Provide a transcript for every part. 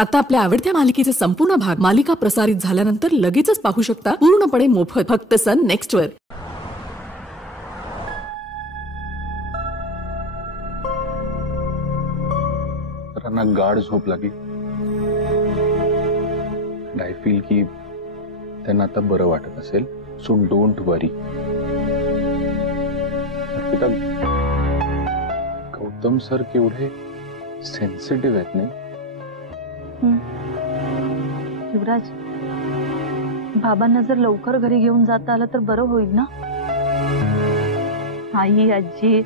आता आपल्या आवडत्या मालिकेचे संपूर्ण भाग मालिका प्रसारित झाल्यानंतर लगेचच पाहू शकता पूर्णपणे मोफत फक्त सन नेक्स्ट वर। राना गाढ झोप लागली। आय फील की त्यांना आता बरं वाटत असेल, so don't worry. Arpita, Gautam sir केवढे सेन्सिटिव्ह आहेत नाही? युवराज, बाबांना जर लवकर घरी घेऊन जाता आलं तर बरं होईल ना। आई आजी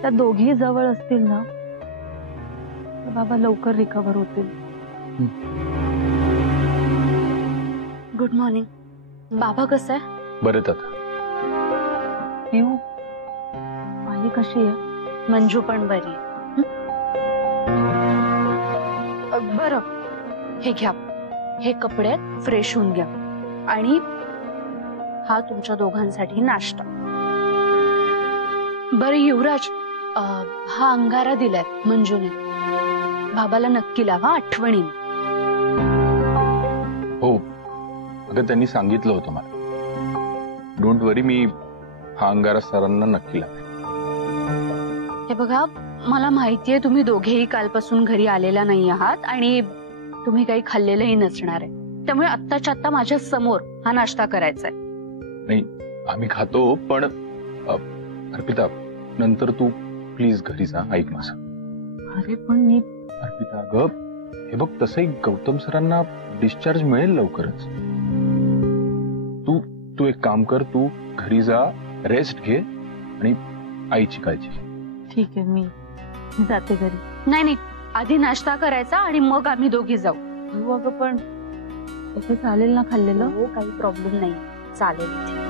त्या दोघी जवळ असतील ना तर बाबा लवकर रिकवर होतील। Good morning. बाबा कसं आहे? बरेच आता। पिऊ, आई कशी आहे? मंजू पण बरी आहे। बरं, हे घ्या, हे कपडे फ्रेश होऊन घ्या आणि हा तुमच्या दोघांसाठी नाश्ता। बरं युवराज, हा अंगारा दिलाय मंजूने, बाबाला नक्की लावा आठवणीने। हो, अगं त्यांनी सांगितलं होतं मला। डोंट वरी, मी हा अंगारा सरांना नक्की लावेन। हे बघा, मला माहितीये तुम्ही दोघेही कालपासून घरी आलेला नाही आहात आणि तुम्ही काही खाल्लेलंही नसणार आहे, त्यामुळे आत्ताच्या आत्ता माझ्या समोर हा नाश्ता करायचा आहे। नाही, आम्ही खातो, पण अर्पिता नंतर तू प्लीज घरी जा, ऐक माझं। अरे पण मी अर्पिता ग, हे बघ, तसंही गौतम सरांना डिस्चार्ज मिळेल लवकरच। तू एक काम कर, तू घरी जा, रेस्ट घे आणि आईची काळजी घे। ठीक आहे, मी जाते घरी। नाही नाही, आधी नाश्ता करायचा आणि मग आम्ही दोघी जाऊ। हो अगं, पण इथे चालेल ना खाल्लेलं? हो, काही प्रॉब्लेम नाही, चालेल।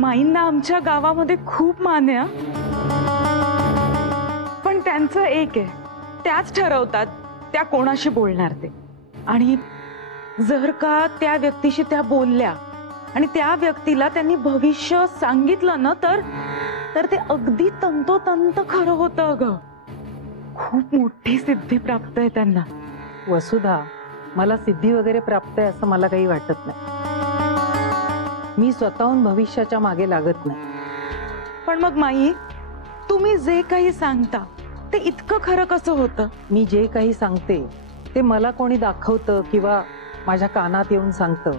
माईंना आमच्या गावामध्ये खूप मान आहे, पण त्यांचं एक आहे, त्याच ठरवतात त्या कोणाशी बोलणार ते। आणि जर का त्या व्यक्तीशी त्या बोलल्या आणि त्या व्यक्तीला त्यांनी भविष्य सांगितलं ना, तर ते अगदी तंतोतंत खरं होतं। अगं, खूप मोठी सिद्धी प्राप्त आहे त्यांना। वसुधा, मला सिद्धी वगैरे प्राप्त आहे असं मला काही वाटत नाही। मी स्वतःहून भविष्याच्या मागे लागत नाही। पण मग माई, तुम्ही जे काही सांगता ते इतकं खरं कसं होतं? मी जे काही सांगते ते मला कोणी दाखवतं किंवा माझ्या कानात येऊन सांगतं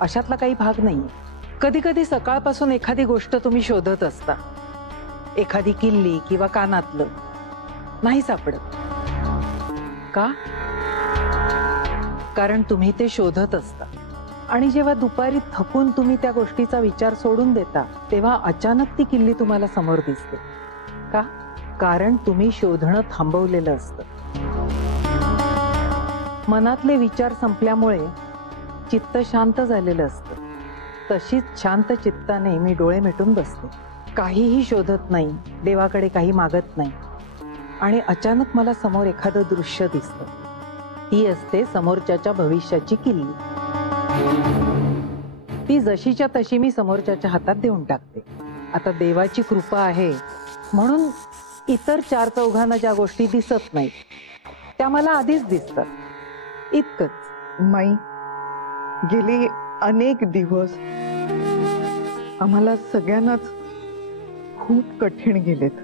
अशातला काही भाग नाहीये। कधी कधी सकाळपासून एखादी गोष्ट तुम्ही शोधत असता, एखादी किल्ली किंवा कानातलं नाही सापडत का? कारण तुम्ही ते शोधत असता आणि जेव्हा दुपारी थकून तुम्ही त्या गोष्टीचा विचार सोडून देता तेव्हा अचानक ती किल्ली तुम्हाला समोर दिसते का? कारण तुम्ही शोधणं थांबवलेलं असतं। मनातले विचार संपल्यामुळे चित्त शांत झालेलं असतं। तशीच शांत चित्ताने मी डोळे मिटून बसते, काहीही शोधत नाही, देवाकडे काही मागत नाही आणि अचानक मला समोर एखादं दृश्य दिसतं। ती असते समोरच्याच्या भविष्याची किल्ली। ती जशीच्या तशी मी समोरच्याच्या हातात देऊन टाकते। आता देवाची कृपा आहे म्हणून इतर चार चौघांना ज्या गोष्टी दिसत नाहीत त्या मला आधीच दिसतात, इतकंच। माई, गेले अनेक दिवस आम्हाला सगळ्यांनाच खूप कठीण गेलेत।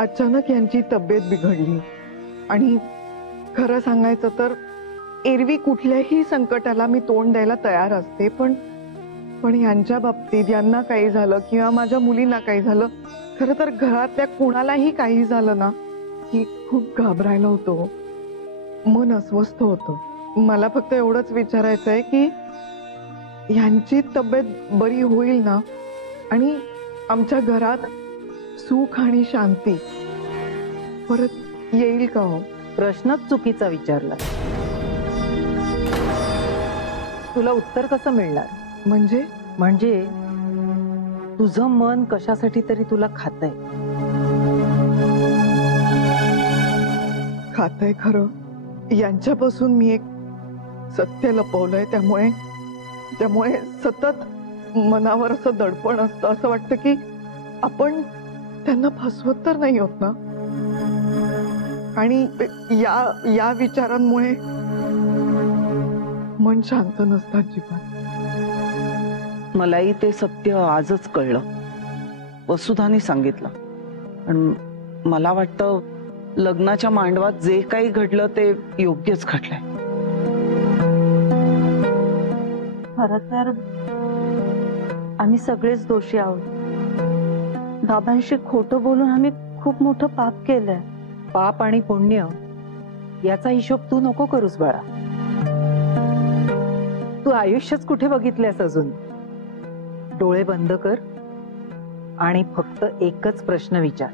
अचानक यांची तब्येत बिघडली आणि खरं सांगायचं तर एरवी कुठल्याही संकटाला मी तोंड द्यायला तयार असते, पण यांच्या बाबतीत यांना काही झालं किंवा माझ्या मुलींना काही झालं, खरं तर घरातल्या कुणालाही काही झालं ना की खूप घाबरायला होतो, मन अस्वस्थ होतं. मला फक्त एवढंच विचारायचं आहे की यांची तब्येत बरी होईल ना आणि आमच्या घरात सुख आणि शांती परत येईल का हो? प्रश्नच चुकीचा विचारला. तुला उत्तर कसं मिळणार? म्हणजे तुझं मन कशासाठी तरी तुला खातंय. खातंय खरं. यांच्यापासून मी एक सत्य लपवलंय, त्यामुळे सतत मनावर असं दडपण असतं. असं वाटतं की आपण त्यांना फसवत तर नाही होत ना. आणि या विचारांमुळे मन शांत नसतं अजिबात. मलाही ते सत्य आजच कळलं. वसुधाने सांगितलं. पण मला वाटतं लग्नाच्या मांडवात जे काही घडलं ते योग्यच घडलंय. खरं तर आम्ही सगळेच दोषी आहोत. बाबांशी खोटं बोलून आम्ही खूप मोठं पाप केलंय. पाप आणि पुण्य याचा हिशोब तू नको करूस बाळा. तू आयुष्यच कुठे बघितल्यास अजून. डोळे बंद कर आणि फक्त एकच प्रश्न विचार.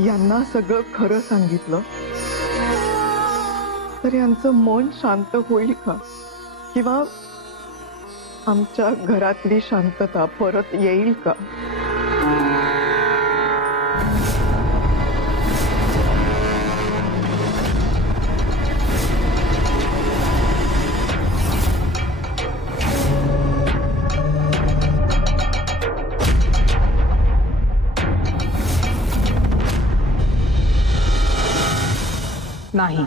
यांना सगळं खरं सांगितलं तर यांचं मन शांत होईल का? किंवा आमच्या घरातली शांतता परत येईल का? नाही.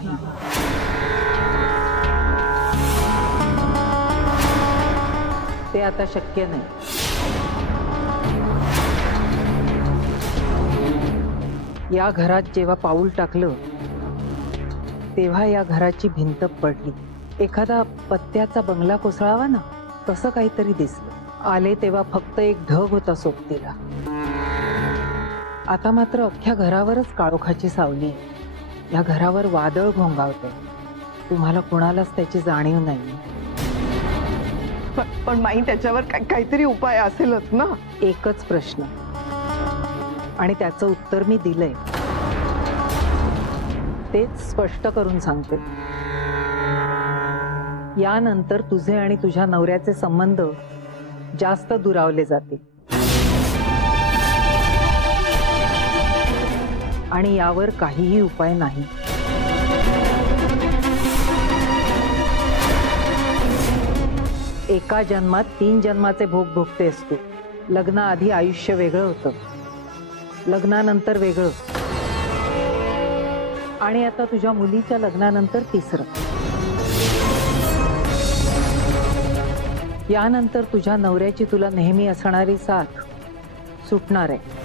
ते आता शक्य नाही. या घरात जेव्हा पाऊल टाकलं तेव्हा या घराची भिंत पडली. एखादा पत्त्याचा बंगला कोसळावा ना, तसं काहीतरी दिसलं. आले तेव्हा फक्त एक ढग होता सोबतीला. आता मात्र अख्ख्या घरावरच काळोखाची सावली आहे. या घरावर वादळ घोंगावते. तुम्हाला कुणालाच त्याची जाणीव नाही. पण माई, त्याच्यावर काहीतरी उपाय असेलच ना. एकच प्रश्न आणि त्याचं उत्तर मी दिलंय. तेच स्पष्ट करून सांगते. यानंतर तुझे आणि तुझ्या नवऱ्याचे संबंध जास्त दुरावले जातील आणि यावर काहीही उपाय नाही. एका जन्मात 3 जन्माचे भोग भोगतेस तू. लग्नाआधी आयुष्य वेगळं होतं, लग्नानंतर वेगळं, आणि आता तुझ्या मुलीच्या लग्नानंतर तिसरं. यानंतर तुझ्या नवऱ्याची तुला नेहमी असणारी साथ सुटणार आहे.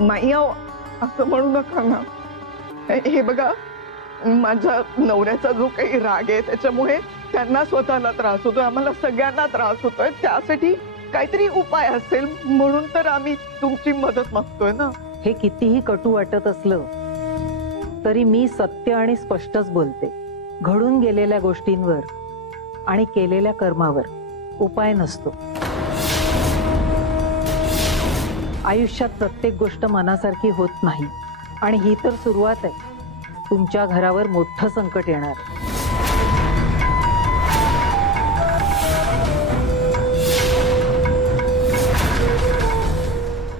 माई, असं म्हणू नका ना. हे बघा, माझ्या नवऱ्याचा जो काही राग आहे त्याच्यामुळे त्यांना स्वतःला त्रास होतोय, आम्हाला सगळ्यांना त्रास होतोय. त्यासाठी काहीतरी उपाय असेल म्हणून तर आम्ही तुमची मदत मागतोय ना. हे कितीही कटू वाटत असलं तरी मी सत्य आणि स्पष्टच बोलते. घडून गेलेल्या गोष्टींवर आणि केलेल्या कर्मावर उपाय नसतो. आयुष्यात प्रत्येक गोष्ट मनासारखी होत नाही आणि ही तर सुरुवात आहे. तुमच्या घरावर मोठं संकट येणार.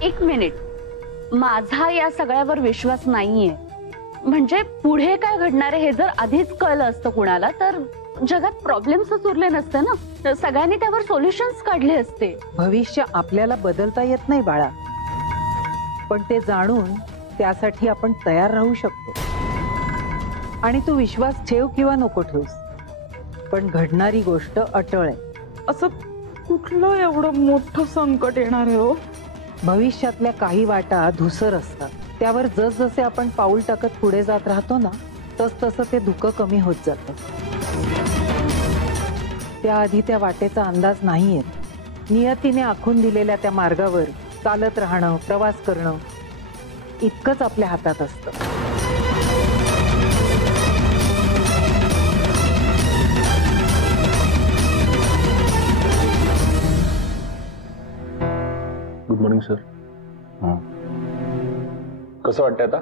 एक मिनिट, माझा या सगळ्यावर विश्वास नाहीये. म्हणजे पुढे काय घडणार आहे हे जर आधीच कळलं असतं कुणाला तर जगात प्रॉब्लेम्सच उरले नसते ना. तर सगळ्यांनी त्यावर सोल्युशन्स काढले असते. भविष्य आपल्याला बदलता येत नाही बाळा, पण ते जाणून त्यासाठी आपण तयार राहू शकतो. आणि तू विश्वास ठेव किंवा नको ठेवस, पण घडणारी गोष्ट अटळ आहे. असं कुठलं एवढं मोठं संकट येणार आहे हो? भविष्यातल्या काही वाटा धुसर असतात, त्यावर जसजसे आपण पाऊल टाकत पुढे जात राहतो ना, तसतसं ते धुकं कमी होत जातं. त्याआधी त्या वाटेचा अंदाज नाही येत. नियतीने आखून दिलेल्या त्या मार्गावर चालत राहणं, प्रवास करणं इतकंच आपल्या हातात असतं. Good morning sir. कसं वाटतंय आता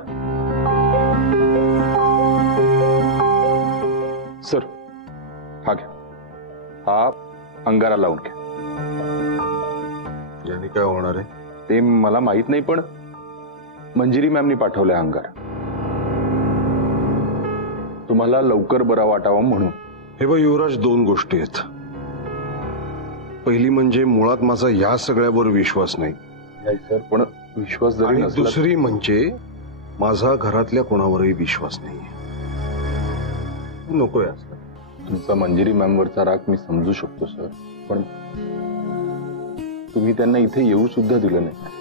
सर? हा घ्या, हा अंगारा लावून घ्या. याने काय होणार आहे ते मला माहित नाही, पण मंजिरी मॅमनी पाठवलंय अंगारा, तुम्हाला लवकर बरा वाटावं म्हणून. हे बघ युवराज, दोन गोष्टी आहेत. पहिली म्हणजे मुळात माझा या सगळ्यावर विश्वास नाही सर, पण विश्वास जरी आणि नसला, दुसरी म्हणजे माझा घरातल्या कोणावरही विश्वास नाहीये. नकोय असं. तुमचा मंजिरी मॅमवरचा राग मी समजू शकतो सर, पण तुम्ही त्यांना इथे येऊ सुद्धा दिलं नाही.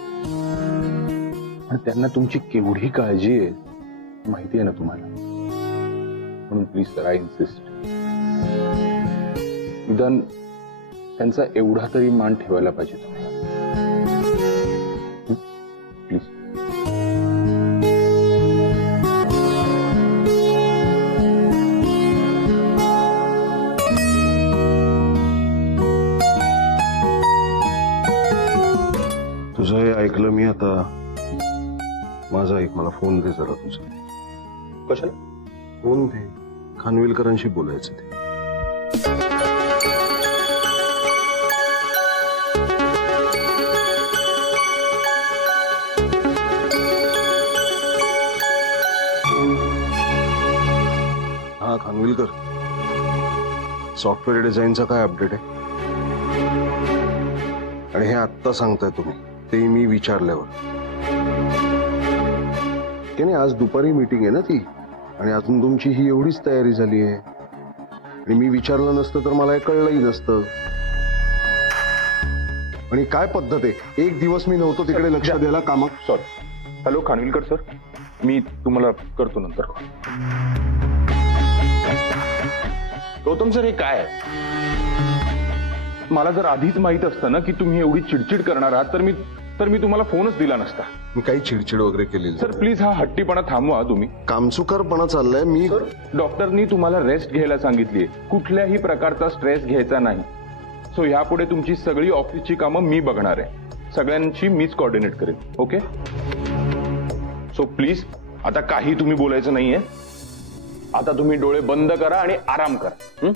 पण त्यांना तुमची केवढी काळजी आहे माहिती आहे ना तुम्हाला. म्हणून प्लीज सर, आय इन्सिस्ट, निदान त्यांचा एवढा तरी मान ठेवायला पाहिजे तुम्हाला. प्लीज. तुझं हे ऐकलं मी आता. माझा ऐक, मला फोन दे जरा तुझा. कशाला फोन दे, खानविलकरांशी बोलायचं ते. हा खानविलकर, सॉफ्टवेअर डिझाईनचा काय अपडेट आहे? आणि हे आत्ता सांगताय तुम्ही, ते मी विचारल्यावर. की नाही, आज दुपारी मीटिंग आहे ना ती, आणि अजून तुमची ही एवढीच तयारी झाली आहे. आणि मी विचारलं नसतं तर मला हे कळलंही नसतं. आणि काय पद्धत आहे, एक दिवस मी नव्हतो तिकडे लक्ष द्यायला कामात. सॉरी. हॅलो खानविलकर सर, मी तुम्हाला करतो नंतर. गौतम सर, हे काय आहे? मला जर आधीच माहित असतं ना की तुम्ही एवढी चिडचिड करणार आहात तर मी तुम्हाला फोनच दिला नसता. मी काही चिडचिड वगैरे केली सर, प्लीज हा हट्टीपणा थांबवा तुम्ही. कामचुकारपणा चाललाय. मी डॉक्टरनी तुम्हाला रेस्ट घ्यायला सांगितलीये, कुठल्याही प्रकारचा स्ट्रेस घ्यायचा नाही. सो यापुढे तुमची सगळी ऑफिसची कामं मी बघणार आहे, सगळ्यांची मीच कोऑर्डिनेट करेन. ओके? सो प्लीज आता काही तुम्ही बोलायचं नाहीये. आता तुम्ही डोळे बंद करा आणि आराम करा.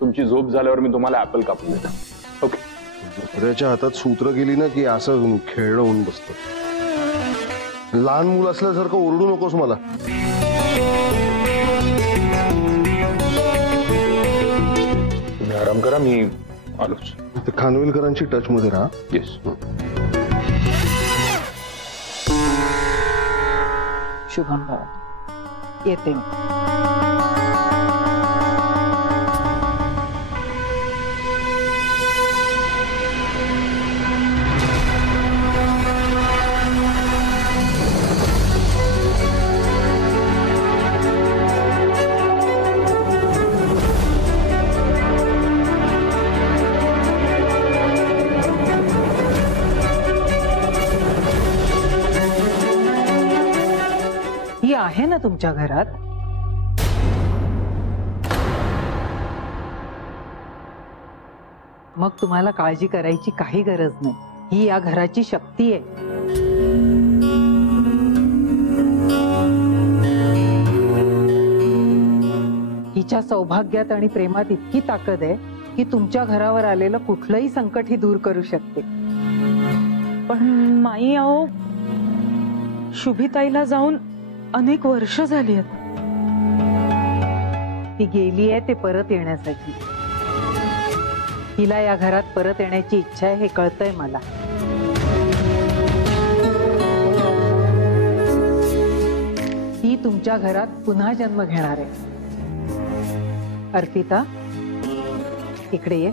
तुमची झोप झाल्यावर मी तुम्हाला ऍपल कापून देतो. ओके? दुसऱ्याच्या हातात सूत्र गेली ना की असं खेळणं होऊन बसतं. लहान मुलं असल्यासारखं ओरडू नकोस मला. तुम्ही आराम करा, मी आलोच. खानविलकरांची टच मध्ये राहा. येस. शुभम भवतु. येते मी. ही आहे ना तुमच्या घरात? मग तुम्हाला काळजी करायची काही गरज नाही. ही या घराची शक्ती आहे. हिच्या सौभाग्यात आणि प्रेमात इतकी ताकद आहे की तुमच्या घरावर आलेलं कुठलंही संकट ही दूर करू शकते. पण माई, अहो, शुभिताईला जाऊन अनेक वर्ष झाली आहेत. ती गेली आहे ते परत येण्यासाठी. हिला या घरात परत येण्याची इच्छा आहे हे कळतंय मला. ती तुमच्या घरात पुन्हा जन्म घेणार आहे. अर्पिता, इकडे ये.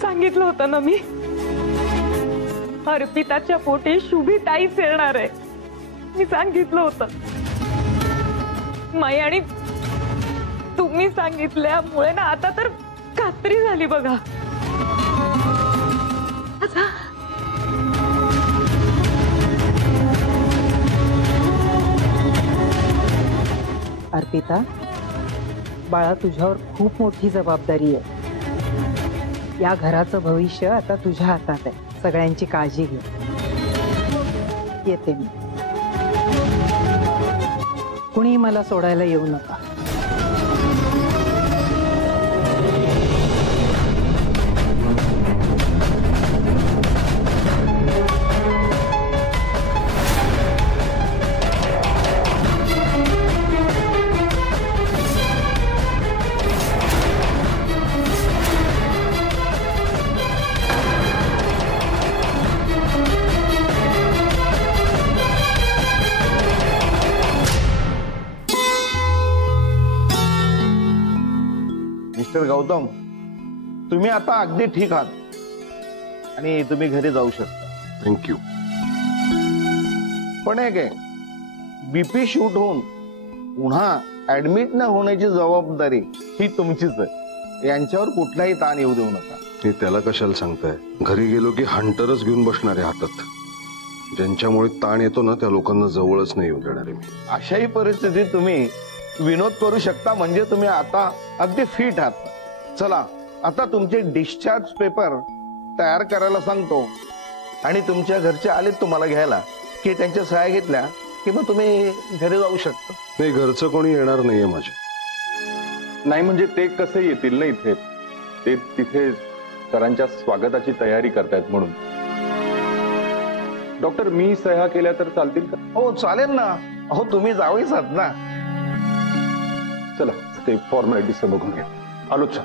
सांगितलं होतं ना मी, अर्पिताच्या पोटी शुभी ताईच येणार आहे. मी सांगितलं होतं. माई आणि तुम्ही सांगितल्यामुळे ना आता तर खात्री झाली बघा. अर्पिता, बाळा, तुझ्यावर खूप मोठी जबाबदारी आहे. या घराचं भविष्य आता तुझ्या हातात आहे. सगळ्यांची काळजी घे. येते मी. कुणी मला सोडायला येऊ नका. मिस्टर गौतम, तुम्ही आता अगदी ठीक आहात आणि तुम्ही घरी जाऊ शकता. थँक्यू. पण एक आहे, बीपी शूट होऊन पुन्हा ऍडमिट न होण्याची जबाबदारी ही तुमचीच आहे. यांच्यावर कुठलाही ताण येऊ देऊ नका. हे त्याला कशाला सांगताय? घरी गेलो की हंटरच घेऊन बसणार आहे हातात. ज्यांच्यामुळे ताण येतो ना, त्या लोकांना जवळच नाही येऊ देणार आहे मी. अशाही परिस्थितीत तुम्ही विनोद करू शकता म्हणजे तुम्ही आता अगदी फिट आहात. चला, आता तुमचे डिस्चार्ज पेपर तयार करायला सांगतो आणि तुमच्या घरचे आले तुम्हाला घ्यायला की त्यांच्या सह्या घेतल्या की मग तुम्ही घरी जाऊ शकता. नाही, घरचं कोणी येणार नाहीये माझ्या. नाही म्हणजे ते कसे येतील ना इथे? ते तिथे सरांच्या स्वागताची तयारी करतायत म्हणून. डॉक्टर, मी सह्या केल्या तर चालतील का? हो चालेल ना. अहो तुम्ही जावईच आहात ना. चला, ते फॉर्मॅलिटीज बघून घ्या. आलोच.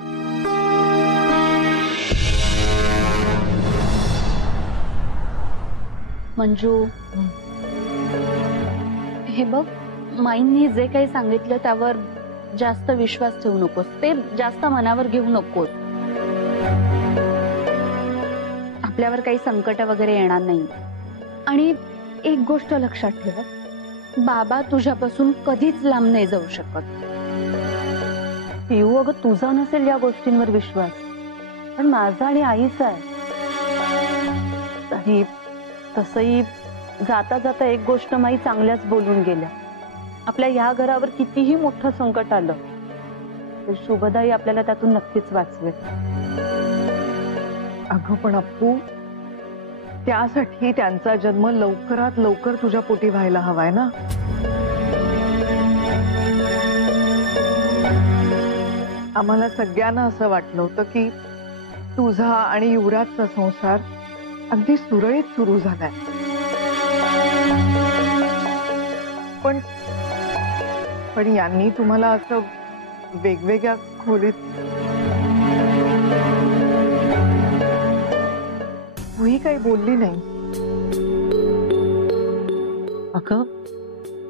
मंजू, हे बघ, माईंनी जे काही सांगितलं त्यावर जास्त विश्वास ठेवू नकोस. ते जास्त मनावर घेऊ नकोस. आपल्यावर काही संकट वगैरे येणार नाही. आणि एक गोष्ट लक्षात ठेव, बाबा तुझ्यापासून कधीच लांब नाही जाऊ शकत. पिऊ, अगं तुझा नसेल या गोष्टींवर विश्वास, पण माझा आणि आईचा आहे. तरी तसंही जाता जाता एक गोष्ट माई चांगल्याच बोलून गेल्या. आपल्या या घरावर कितीही मोठं संकट आलं तर शुभदाई आपल्याला त्यातून नक्कीच वाचवेल. अगं पण अप्पू, त्यासाठी त्यांचा जन्म लवकरात लवकर तुझ्या पोटी व्हायला हवाय ना. आम्हाला सगळ्यांना असं वाटलं होतं की तुझा आणि युवराजचा संसार अगदी सुरळीत सुरू झालाय. पण यांनी तुम्हाला असं वेगवेगळ्या खोलीत. तूही काही बोलली नाही. अगं,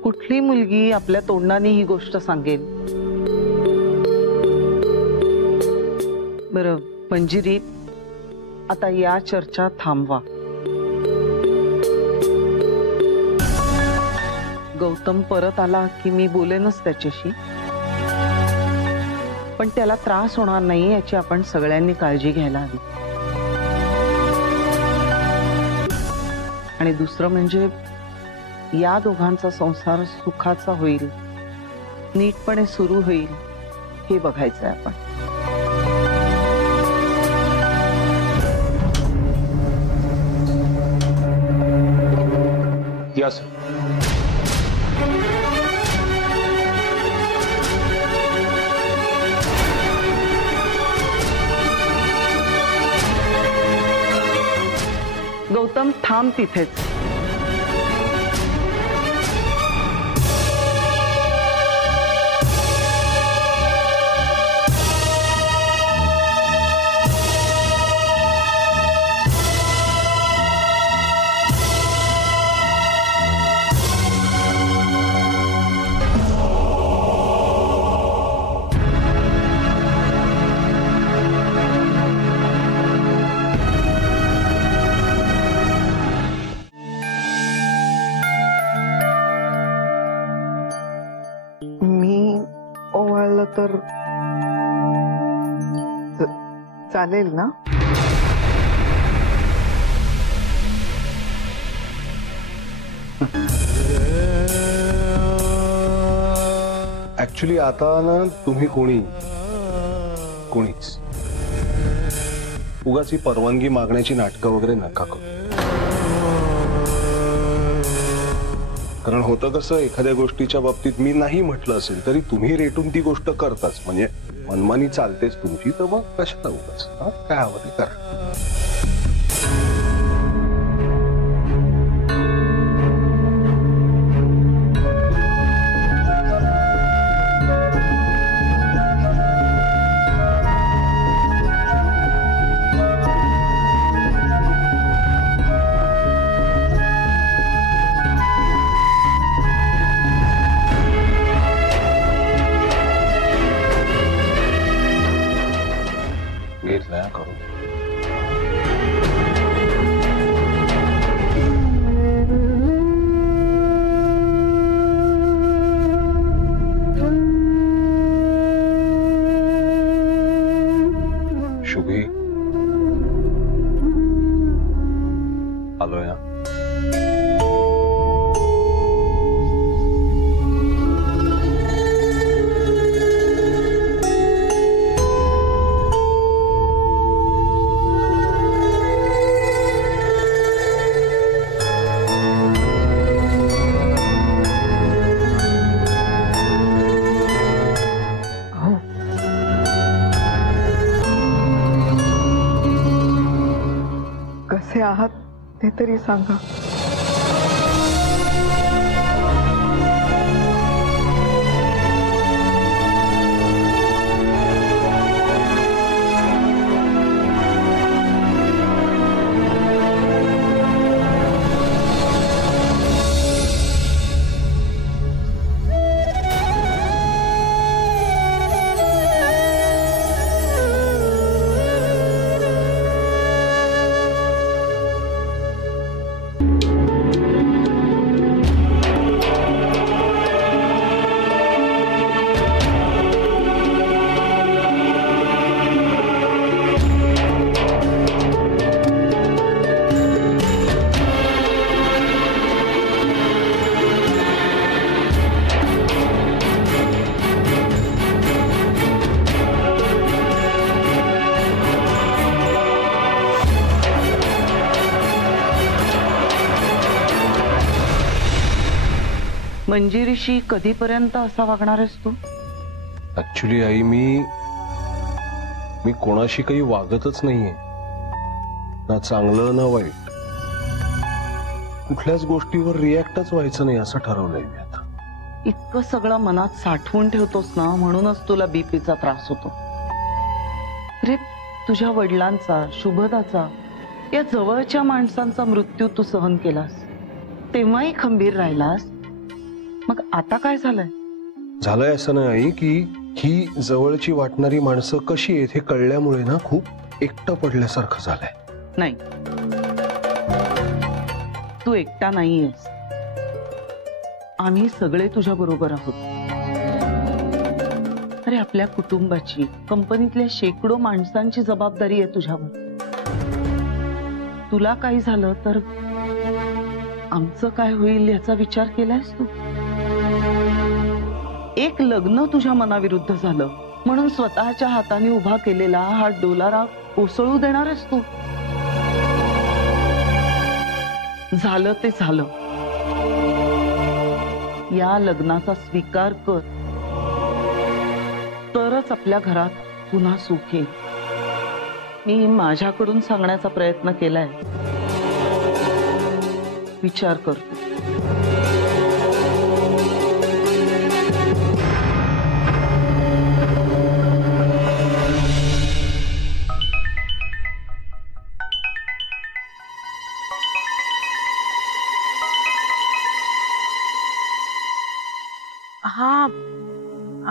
कुठली मुलगी आपल्या तोंडाने ही गोष्ट सांगेल? बरं मंजिरी, आता या चर्चा थांबवा. गौतम परत आला की मी बोलेनच त्याच्याशी, पण त्याला त्रास होणार नाही याची आपण सगळ्यांनी काळजी घ्यायला हवी. आणि दुसरं म्हणजे या दोघांचा संसार सुखाचा होईल, नीटपणे सुरू होईल हे बघायचंय आपण. यस. गौतम, थांब तिथेच. तर चालेल ना? ऍक्च्युली आता ना तुम्ही कोणीच उगाची परवानगी मागण्याची नाटकं वगैरे नका करू. कारण होतं कसं, एखाद्या गोष्टीच्या बाबतीत मी नाही म्हटलं असेल तरी तुम्ही रेटून ती गोष्ट करताच, म्हणजे मनमानी चालतेच तुमची, तर मग कशाला उगाच काय हवं ते करा. घेतलाय करून. शुभी आलोय ना. कसे आहात ते तरी सांगा. मंजिरीशी कधीपर्यंत असा वागणार आहेस तू? ऍक्च्युली आई मी कोणाशी काही वागतच नाहीये, ना चांगलं ना वाईट. कुठल्याच गोष्टीवर रिॲक्टच व्हायचं नाही असं ठरवलंय मी आता. इतकं सगळं मनात साठवून ठेवतोस ना, म्हणूनच तुला बीपीचा त्रास होतो. रे, तुझ्या वडिलांचा, शुभदाचा, या जवळच्या माणसांचा मृत्यू तू सहन केलास, तेव्हाही खंबीर राहिलास. मग आता काय झालंय असं नाही की ही जवळची वाटणारी माणसं कशी आहेत हे कळल्यामुळे ना खूप एकटं पडल्यासारखं झालंय. नाही, तू एकटा नाहीयेस. आम्ही सगळे तुझ्या बरोबर आहोत. अरे, आपल्या कुटुंबाची, कंपनीतल्या शेकडो माणसांची जबाबदारी आहे तुझ्यावर. तुला काही झालं तर आमचं काय होईल याचा विचार केलायस तू? एक लग्न तुझ्या मनाविरुद्ध झालं म्हणून स्वतःच्या हाताने उभा केलेला हा डोलारा कोसळू देणार आहेस तू? झालं ते झालं. या लग्नाचा स्वीकार कर, तरच आपल्या घरात पुन्हा सुख येईल. मी माझ्याकडून सांगण्याचा प्रयत्न केलाय, विचार कर. हा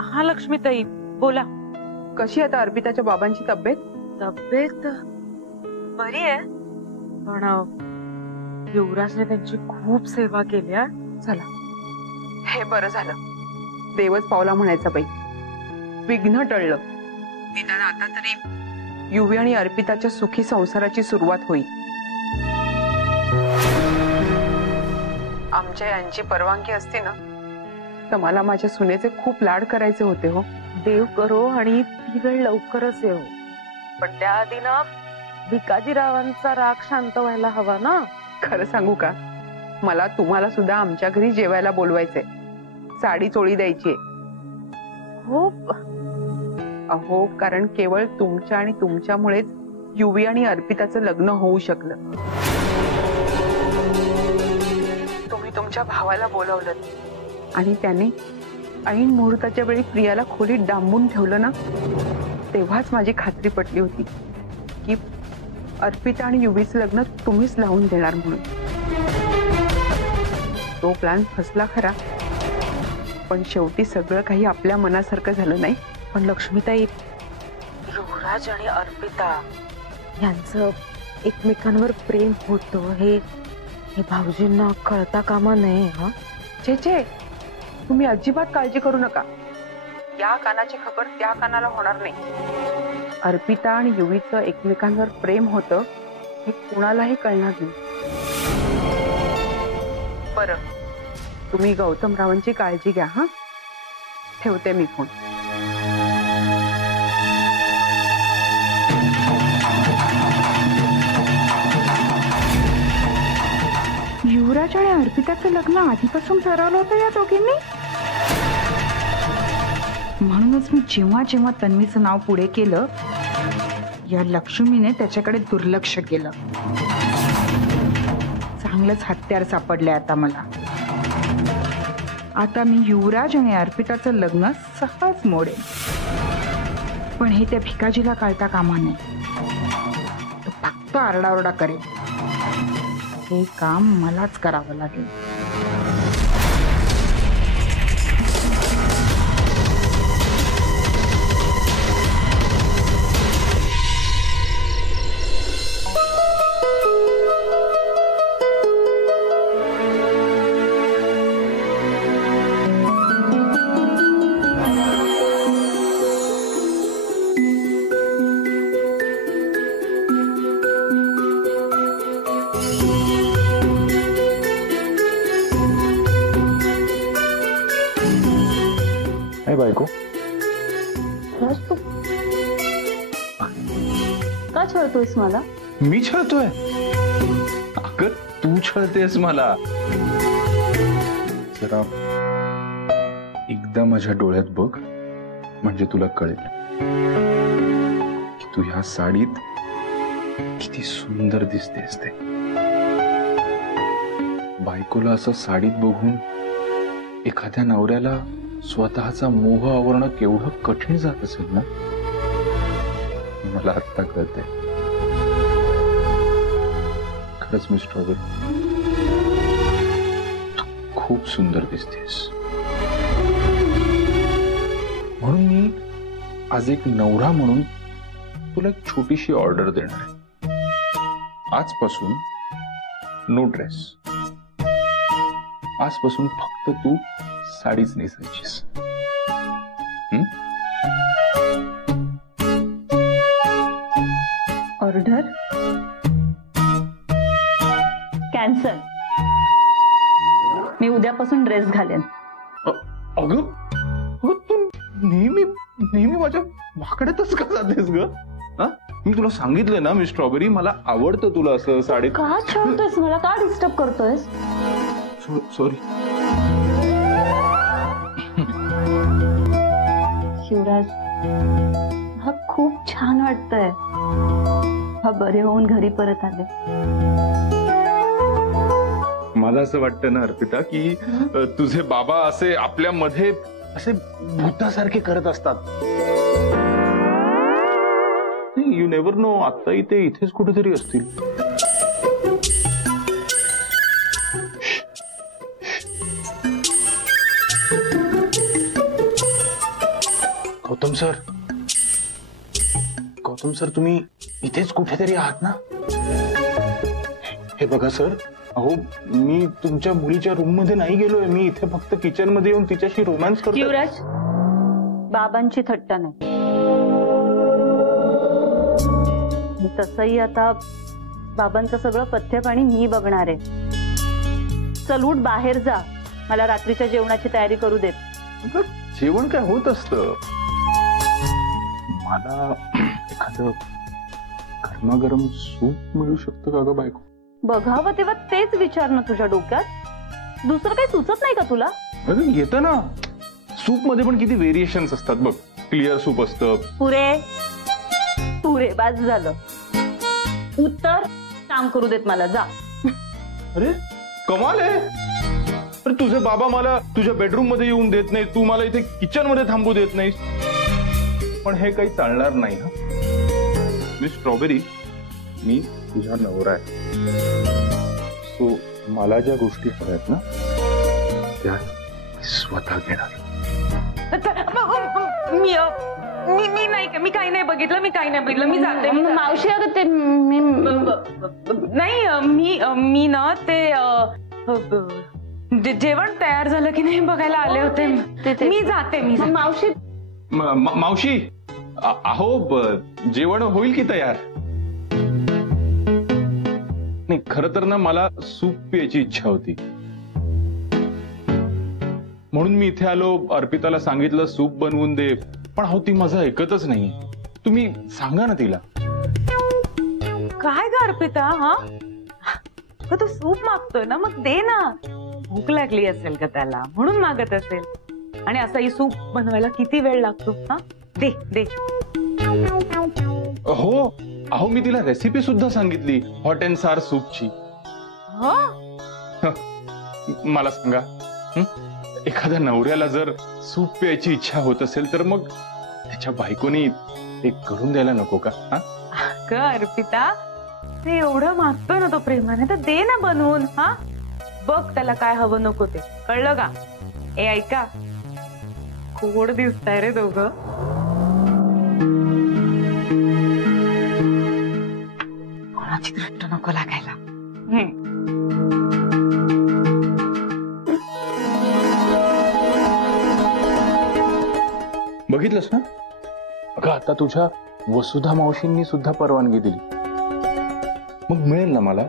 हा, लक्ष्मीताई बोला. कशी आता अर्पिताच्या बाबांची तब्येत? तब्येत बरी आहे, पण युवराजने त्यांची खूप सेवा केली आहे. चला, हे बरं झालं. देवच पावला म्हणायचा बाई. विघ्न टळलं. निदान आता तरी युवी आणि अर्पिताच्या सुखी संसाराची सुरुवात होईल. आमच्या यांची परवानगी असती ना तर मला माझ्या सुनेचे खूप लाड करायचे होते हो. देव करो आणि ती वेळ लवकरच येऊ. पण त्याआधी ना भिकाजीरावांचा राग शांत व्हायला हवा ना. खरं सांगू का, मला तुम्हाला सुद्धा आमच्या घरी जेवायला बोलवायचंय. साडी चोळी द्यायची. हो अहो, कारण केवळ तुमच्या आणि तुमच्यामुळेच युवी आणि अर्पिताचं लग्न होऊ शकलं. तुम्ही तुमच्या भावाला बोलावलं आणि त्याने ऐन मुहूर्ताच्या वेळी प्रियाला खोलीत डांबून ठेवलं ना, तेव्हाच माझी खात्री पटली होती की अर्पिता आणि युवीचं लग्न तुम्हीच लावून देणार म्हणून. तो प्लॅन फसला खरा, पण शेवटी सगळं काही आपल्या मनासारखं झालं नाही. पण लक्ष्मीताई, युवराज आणि अर्पिता यांचं एकमेकांवर प्रेम होतं हे भाऊजींना कळता कामा नये. हा छे, तुम्ही अजिबात काळजी करू नका. या कानाची खबर त्या कानाला होणार नाही. अर्पिता आणि युवीचं एकमेकांवर प्रेम होतं हे कुणालाही कळणार नाही. बरं, तुम्ही गौतमरावांची काळजी घ्या. हा, ठेवते मी फोन. युवराज आणि अर्पिताचं लग्न आधीपासून ठरवलं होतं या दोघींनी. म्हणूनच मी जेव्हा जेव्हा तन्वीचं नाव पुढे केलं, या लक्ष्मीने त्याच्याकडे दुर्लक्ष केलं. चांगलंच हत्यार सापडलंय आता मला. आता मी युवराज आणि अर्पिताचं लग्न सहज मोडेन, पण हे त्या भिकाजीला कळता कामा नये. तो फक्त आरडाओरडा करेल. हे काम मलाच करावं लागेल. बायको, तू का छळतोयस मला? मी छळतोय? अगं तू छळतेस मला. जरा एकदा माझ्या डोळ्यात बघ, म्हणजे तुला कळेल की तू ह्या साडीत किती सुंदर दिसतेस ते. बायकोला असं साडीत बघून एखाद्या नवऱ्याला स्वतःचा मोह आवरणं केवढं कठीण जात असेल ना, मला आत्ता कळतंय. खरंच मी स्ट्रॉबेरी, तू खूप सुंदर दिसतेस. म्हणून मी आज एक नवरा म्हणून तुला एक छोटीशी ऑर्डर देणार आहे. आजपासून नो ड्रेस. आजपासून फक्त तू साडीच नेसायचीस. Order cancel. मी उद्यापासून ड्रेस घालेन. अगं तू नेहमी माझ्या वाकड्यातच का जातेस ग? मी तुला सांगितलं ना मी स्ट्रॉबेरी, मला आवडतं तुला असं साडी. का छळतोयस मला? का डिस्टर्ब करतोयस? सॉरी. शिवराज, हा खूप छान वाटतंय. हा बरे होऊन घरी परत आले. मला असं वाटतं ना अर्पिता की तुझे बाबा असे आपल्यामध्ये असे भूतासारखे करत असतात. यू नेव्हर नो, आता इथेच कुठेतरी असतील. गौतम सर तुम्ही इथेच कुठेतरी आहात ना? हे बघा सर, अहो मी तुमच्या मुलीच्या रूम मध्ये नाही गेलोय. मी इथे फक्त किचन मध्ये येऊन तिच्याशी रोमॅन्स करतो. युवराज, मी उद्यापासून ड्रेस घालेन. मी उद्यापासून ड्रेस घालेन. अगं पण सर, सर युवराज, बाबांची थट्टा नाही. तसंही आता बाबांचं सगळं पथ्य पाणी मी बघणार आहे. चल उठ बाहेर जा, मला रात्रीच्या जेवणाची तयारी करू देत. जेवण काय होत असतं. मला एखादं गरमागरम सूप मिळू शकतं का ग बायको? बघावं तेव्हा तेच विचार ना तुझ्या डोक्यात. दुसरं काही सुचत नाही का तुला? अरे येतं ना. सूप मध्ये पण किती व्हेरिएशन्स असतात बघ. क्लिअर सूप असतं. पुरे पुरे बाज झालं. उत्तर काम करू देत मला, जा. अरे कमाल आहे. अरे तुझे बाबा मला तुझ्या बेडरूम मध्ये येऊन देत नाही, तू मला इथे किचन मध्ये थांबू देत नाहीस. पण हे काही चालणार नाही. हा मी स्ट्रॉबेरी, मी तुझा नवरा आहे. सो मला ज्या गोष्टी हव्यात ना त्या स्वतः घेणार. मी नाही का, मी काही नाही बघितलं, मी मी जाते. मावशी अगं ते नाही, मी ना ते जेवण तयार झालं की नाही बघायला आले होते. मी जाते. मावशी मावशी अहो जेवण होईल की तयार? नाही खरं तर ना मला सूप प्यायची इच्छा होती, म्हणून मी इथे आलो. अर्पिताला सांगितलं सूप बनवून दे, पण हो ती माझं ऐकतच नाही. तुम्ही सांगा ना तिला. काय ग अर्पिता, हा तू सूप मागतोय ना, मग दे ना. भूक लागली असेल का त्याला म्हणून मागत असेल. आणि असंही सूप बनवायला किती वेळ लागतो. हा दे दे. हो अहो मी तिला रेसिपी सुद्धा सांगितली हॉट अँड सार सूपची. मला सांगा, एखाद्या नवऱ्याला जर सूप प्यायची इच्छा होत असेल तर मग त्याच्या बायकोनी ते करून द्यायला नको का? अर्पिता ते एवढं मागतोय ना तो प्रेमाने, तर दे ना बनवून. हा बघ त्याला काय हवं नको ते, कळलं का? ए ऐका, खोड दिसताय रे दोघं. कोणाची दृष्ट नको लागायला. बघितलंस ना अगं, आता तुझ्या वसुधा मावशींनी सुद्धा परवानगी दिली. मग मिळेल ना मला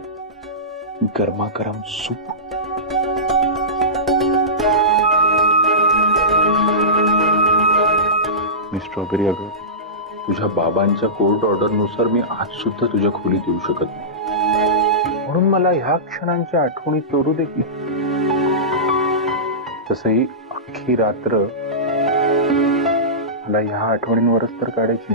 गरमागरम सूप. मी स्ट्रॉबेरी अगं, तुझ्या बाबांच्या कोर्ट ऑर्डर नुसार मी आज सुद्धा तुझ्या खोलीत येऊ शकत नाही, म्हणून मला ह्या क्षणांच्या आठवणी चोरू दे की. तसही अख्खी रात्र मला ह्या आठवणींवरच तर काढायची.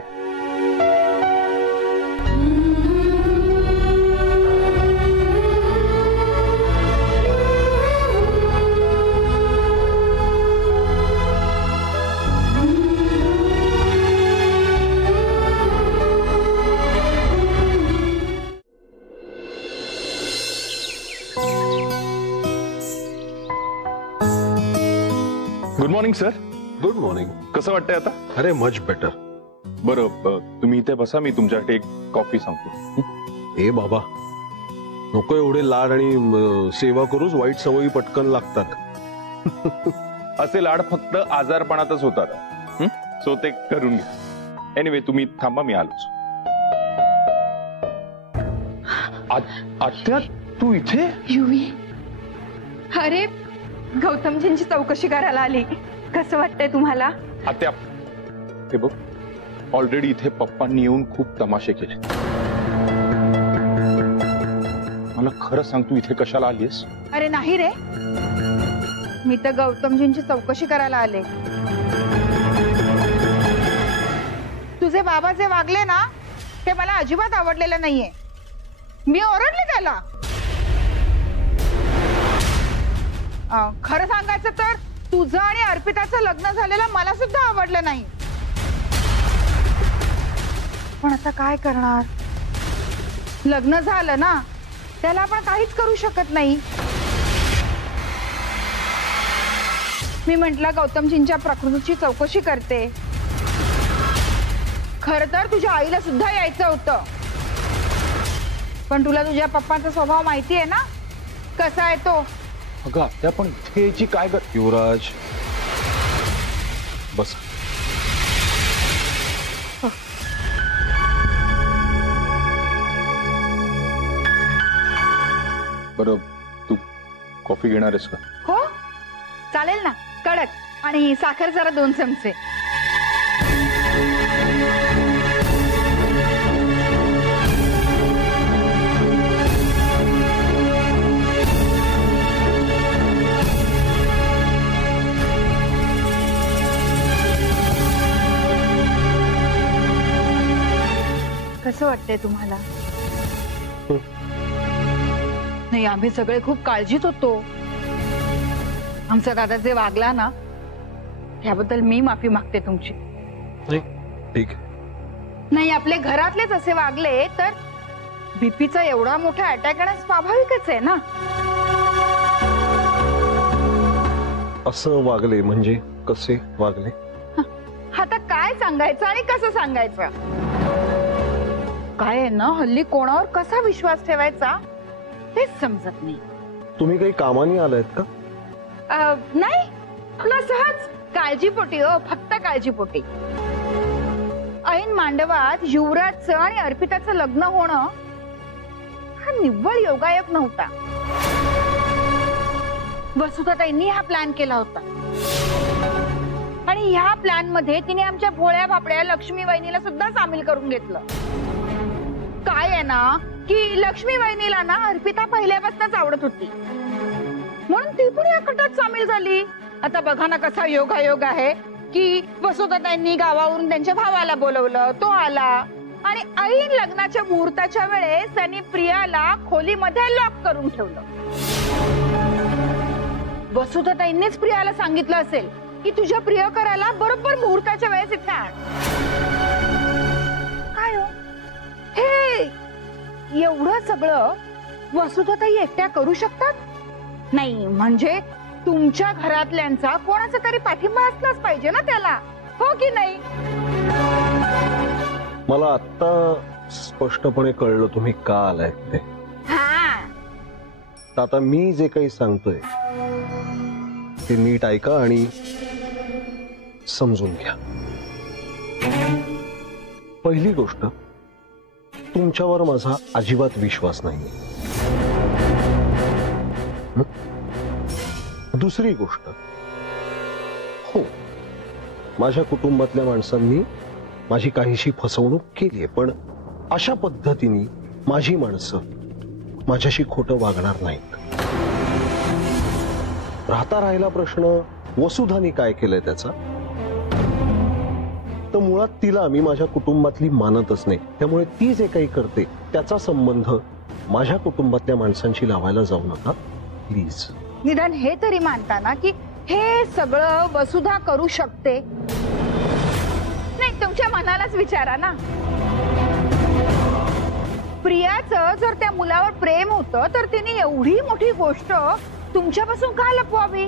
Good morning sir. Good morning. कसं वाटतंय आता? अरे मच बेटर. बरं तुम्ही इथे बसा, मी तुमच्यासाठी एक कॉफी सांगतो. ए बाबा नको एवढे लाड आणि सेवा करूच, वाईट सवयी पटकन लागतात. असे लाड फक्त आजारपणातच होतात. सो ते करून घ्या. एनिवे तुम्ही थांबा, मी आलोच. आत्या तू इथे? युवी, अरे गौतमजींची चौकशी करायला आली. कसं वाटतंय तुम्हाला? आत्या हे बघ, ऑलरेडी इथे पप्पांनी येऊन खूप तमाशे केले. मला खरं सांग, तू इथे कशाला आलीस? अरे नाही रे, मी तर गौतमजींची चौकशी करायला आले. तुझे बाबा जे वागले ना ते मला अजिबात आवडलेलं नाहीये. मी ओरडले त्याला. खरं सांगायचं तर तुझं आणि अर्पिताचं लग्न झालेलं मला सुद्धा आवडलं नाही. पण आता काय करणार, लग्न झालं ना, त्याला आपण काहीच करू शकत नाही. मी म्हंटल गौतमजींच्या प्रकृतीची चौकशी करते. खरं तर तुझ्या आईला सुद्धा यायचं होतं, पण तुला तुझ्या पप्पांचा स्वभाव माहिती आहे ना कसा आहे तो. अगं आत्या पण इथे यायची काय? युवराज बस. बरं, तू कॉफी घेणार आहेस का? हो चालेल ना, कडक आणि साखर जरा 2 चमचे. कसं वाटतंय तुम्हाला? नाही, आम्ही सगळे खूप काळजीत होतो. आमचा दादा जे वागला ना, त्याबद्दल मी माफी मागते तुमची. ठीक. नाही, आपले घरातलेच असे वागले तर बीपीचा एवढा मोठा अटॅक येणं स्वाभाविकच आहे ना. असं वागले म्हणजे कसे वागले? आता काय सांगायचं आणि कसं सांगायचं? काय आहे ना, हल्ली कोणावर कसा विश्वास ठेवायचा तेच समजत नाही. तुम्ही काही कामाने आलायत का? नाही, आपला सहज काळजीपोटी हो, फक्त काळजीपोटी. ऐन मांडवात युवराजचं आणि अर्पिताचं लग्न होणं हा निव्वळ योगायोग नव्हता. वसुधाताईंनी हा प्लॅन केला होता आणि ह्या प्लॅन मध्ये तिने आमच्या भोळ्या भापड्या लक्ष्मी वहिनीला सुद्धा सामील करून घेतलं. काय आहे ना की लक्ष्मी वहिनीला ना अर्पिता पहिल्यापासूनच आवडत होती, म्हणून ती पण या कटात सामील झाली. आता बघा ना कसा योगायोग आहे की वसुधाताईंनी गावावरून त्यांच्या भावाला बोलवलं, तो आला आणि ऐन लग्नाच्या मुहूर्ताच्या वेळेस त्यांनी प्रियाला खोलीमध्ये लॉक करून ठेवलं. वसुधाताईंनीच प्रियाला सांगितलं असेल की तुझ्या प्रियकराला बरोबर मुहूर्ताच्या वेळेस इथे आण. काय हो, हे एवढं सगळं वसुधाताई एकट्या करू शकतात? नाही, म्हणजे तुमच्या घरातल्यांचा कोणाचा तरी पाठिंबा असलाच पाहिजे ना त्याला, हो की नाही? मला आता स्पष्टपणे कळलं तुम्ही का आलाय ते. आता मी जे काही सांगतोय ते नीट ऐका आणि समजून घ्या. पहिली गोष्ट, तुमच्यावर माझा अजिबात विश्वास नाही. दुसरी गोष्ट, हो, माझ्या कुटुंबातल्या माणसांनी माझी काहीशी फसवणूक केली, पण अशा पद्धतीने माझी माणसं माझ्याशी खोटं वागणार नाहीत. राहिला प्रश्न वसुधानी काय केलंय त्याचा, तर मुळात तिला मी माझ्या कुटुंबातली मानतच नाही. त्यामुळे ती जे काही करते त्याचा संबंध माझ्या कुटुंबातल्या माणसांशी लावायला जाऊ नका प्लीज. निदान हे तरी मानता ना की हे सगळं वसुधा करू शकते? नाही, तुमच्या मनालाच विचारा ना. प्रियाचं जर त्या मुलावर प्रेम होतं तर तिने एवढी मोठी गोष्ट तुमच्यापासून का लपवावी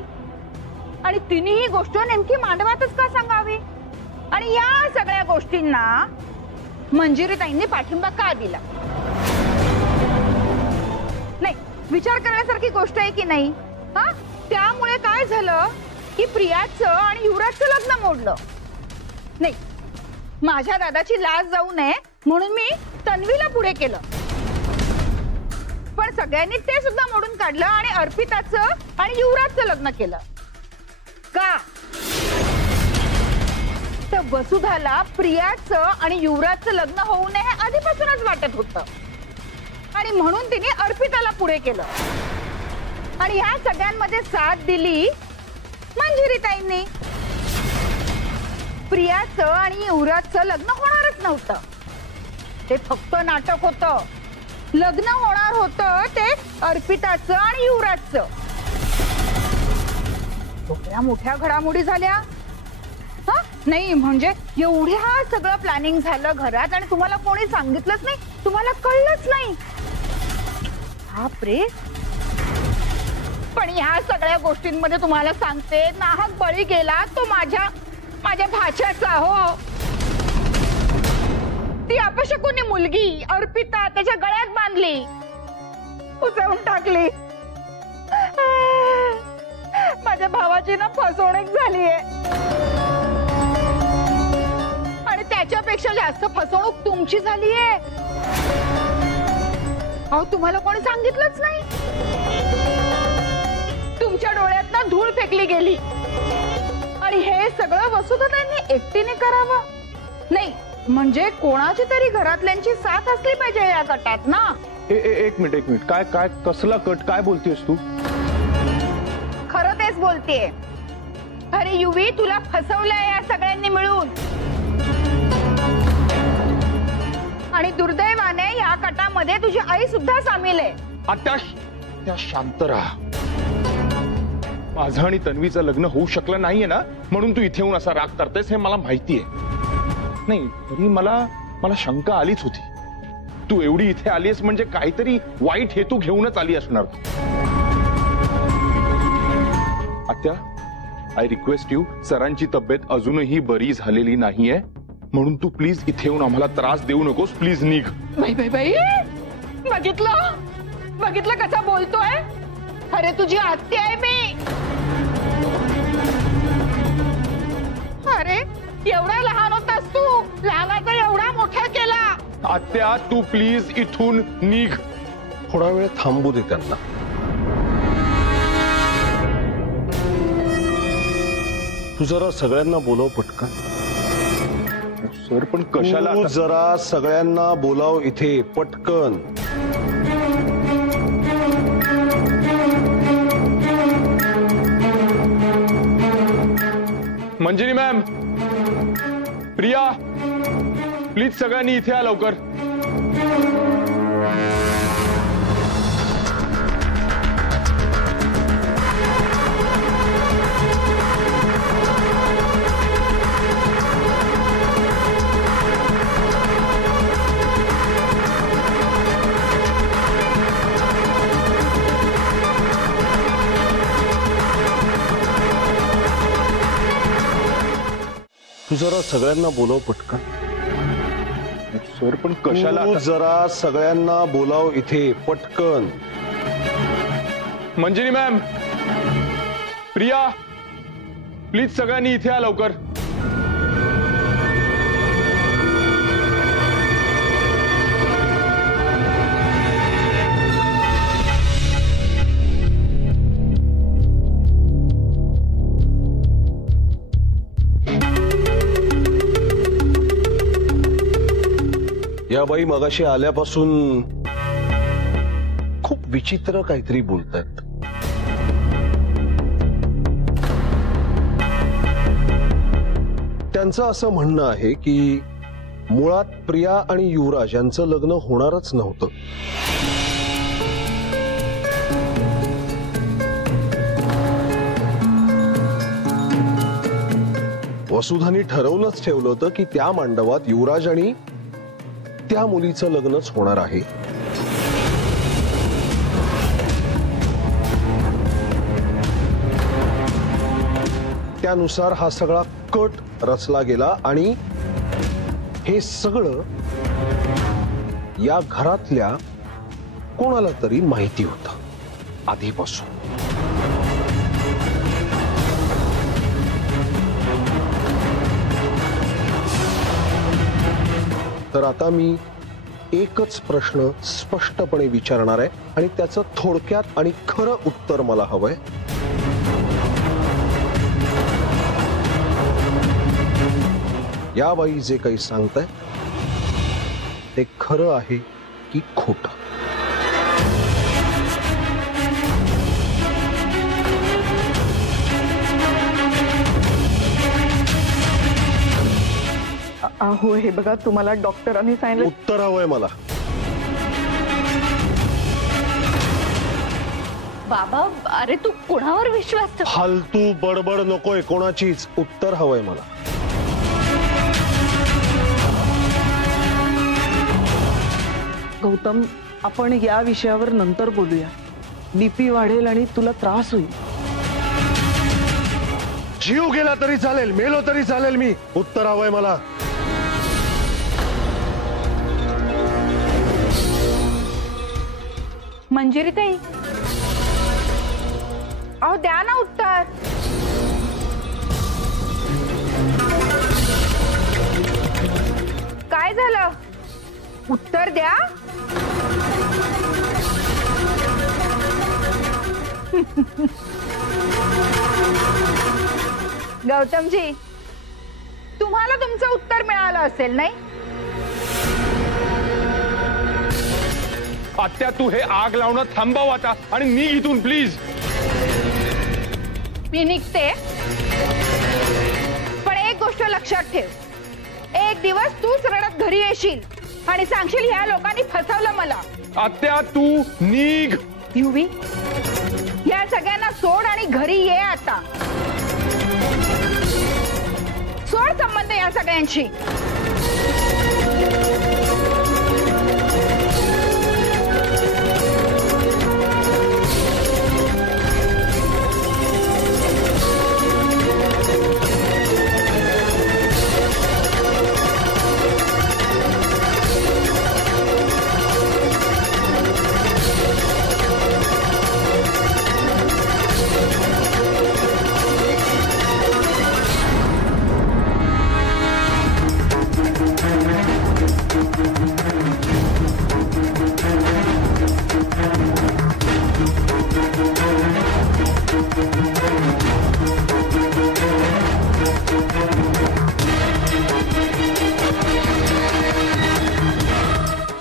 आणि तिने ही गोष्ट नेमकी मांडवातच का सांगावी? आणि या सगळ्या गोष्टींना मंजिरीताईंनी पाठिंबा का दिला? नाही, विचार करण्यासारखी गोष्ट आहे की नाही? हा, त्यामुळे काय झालं की प्रियाचं आणि युवराजचं लग्न मोडलं. नाही, माझ्या दादाची लाज जाऊ नये म्हणून मी तन्वीला पुढे केलं, पण सगळ्यांनी ते सुद्धा मोडून काढलं आणि अर्पिताचं आणि युवराजचं लग्न केलं. का? तर वसुधाला प्रियाचं आणि युवराजचं लग्न होऊ नये हे आधीपासूनच वाटत होतं आणि म्हणून तिने अर्पिताला पुढे केलं. आणि ह्या सगळ्यांमध्ये साथ दिली मंजिरीताईंनी. प्रियाचं आणि युवराजचं लग्न होणारच नव्हतं, ते फक्त नाटक होतं. लग्न होणार होतं ते अर्पिताचं आणि युवराजचं. एवढ्या मोठ्या घडामोडी झाल्या. हा, नाही म्हणजे एवढ्या सगळं प्लॅनिंग झालं घरात आणि तुम्हाला कोणी सांगितलंच नाही, तुम्हाला कळलंच नाही. बापरे. पण ह्या सगळ्या गोष्टींमध्ये तुम्हाला सांगते, नाहक बळी गेला तो माझ्या भाच्याचा. हो, ती अपशकुनी मुलगी अर्पिता त्याच्या गळ्यात बांधली, उचलून टाकली. माझ्या भावाची ना फसवणूक झालीये आणि त्याच्यापेक्षा जास्त फसवणूक तुमची झालीये. अहो, तुम्हाला कोणी सांगितलंच नाही. तिच्या डोळ्यातनं धूळ फेकली गेली आणि हे सगळं वसुधा त्यांनी एकटीने करावं नाही म्हणजे कोणाची तरी घरातल्यांची साथ असली पाहिजे या गटात ना. एक मिनिट काय काय कसला कट काय बोलतेस तू? खरं तेच बोलतेय. अरे युवी तुला फसवलंय या सगळ्यांनी मिळून आणि दुर्दैवाने या कटामध्ये तुझी आई सुद्धा सामील आहे. त्या शांत राहा. माझं आणि तन्वीचं लग्न होऊ शकलं नाहीये ना म्हणून तू इथे येऊन असा राग करतेस हे मला माहितीये. नाही तरी मला शंका आलीच होती. तू एवढी इथे आलीस म्हणजे काहीतरी वाईट हेतू घेऊनच आली असणार. आत्या आय रिक्वेस्ट यू, सरांची तब्येत अजूनही बरी झालेली नाहीये म्हणून तू प्लीज इथे येऊन आम्हाला त्रास देऊ नकोस. प्लीज निघ. बाई बघितलं कसा बोलतोय. अरे तुझी आत्या आहे मी. अरे एवढा लहान होतास तू, लहानाचा एवढा मोठा केला. आत्या तू प्लीज इथून निघ. थोडा वेळ थांबू दे त्यांना. तू जरा सगळ्यांना बोलव पटकन. सर पण कशाला? तू जरा सगळ्यांना बोलाव इथे पटकन. मंजिरी मॅम, प्रिया, प्लीज सगळ्यांनी इथे या लवकर. तू जरा सगळ्यांना बोलाव पटकन. सर पण कशाला? तू जरा सगळ्यांना बोलाव इथे पटकन. मंजिरी मॅम, प्रिया, प्लीज सगळ्यांनी इथे या लवकर. या बाई मगाशी आल्यापासून खूप विचित्र काहीतरी बोलतात. त्यांचं असं म्हणणं आहे की मुळात प्रिया आणि युवराज यांचं लग्न होणारच नव्हतं. वसुधानी ठरवूनच ठेवलं होतं की त्या मांडवात युवराज आणि त्या मुलीचं लग्नच होणार आहे. त्यानुसार हा सगळा कट रचला गेला आणि हे सगळं या घरातल्या कोणाला तरी माहिती होतं आधीपासून. तर आता मी एकच प्रश्न स्पष्टपणे विचारणार आहे आणि त्याचं थोडक्यात आणि खरं उत्तर मला हवंय. या बाई जे काही सांगताय ते खरं आहे की खोटं? अहो हे बघा, तुम्हाला डॉक्टरांनी सांगितलं. उत्तर हवंय मला. बाबा अरे तू कोणावर विश्वास ठेव? फालतू बडबड नकोय कोणाचीच. उत्तर हवंय मला. गौतम, आपण या विषयावर नंतर बोलूया. बीपी वाढेल आणि तुला त्रास होईल. जीव गेला तरी चालेल, मेलो तरी चालेल मी. उत्तर हवंय मला. मंजिरी ताई, अहो द्या ना उत्तर. काय झालं? उत्तर द्या. गौतमजी, तुम्हाला तुमचं उत्तर मिळालं असेल नाही? आत्या तू हे आग लावणं थांबव आता आणि निघ इथून प्लीज. मी निघते, पण एक गोष्ट लक्षात ठेव, एक दिवस तूच रडत घरी येशील आणि सांगशील ह्या लोकांनी फसवलं मला. आत्या तू निघ. युवी, या सगळ्यांना सोड आणि घरी ये आता. सोड संबंध या सगळ्यांशी.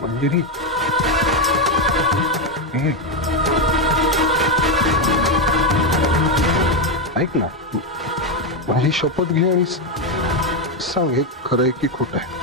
मंजिरी, ऐक ना, माझी शपथ घे आणि सांग हे खरं आहे की खोटं आहे.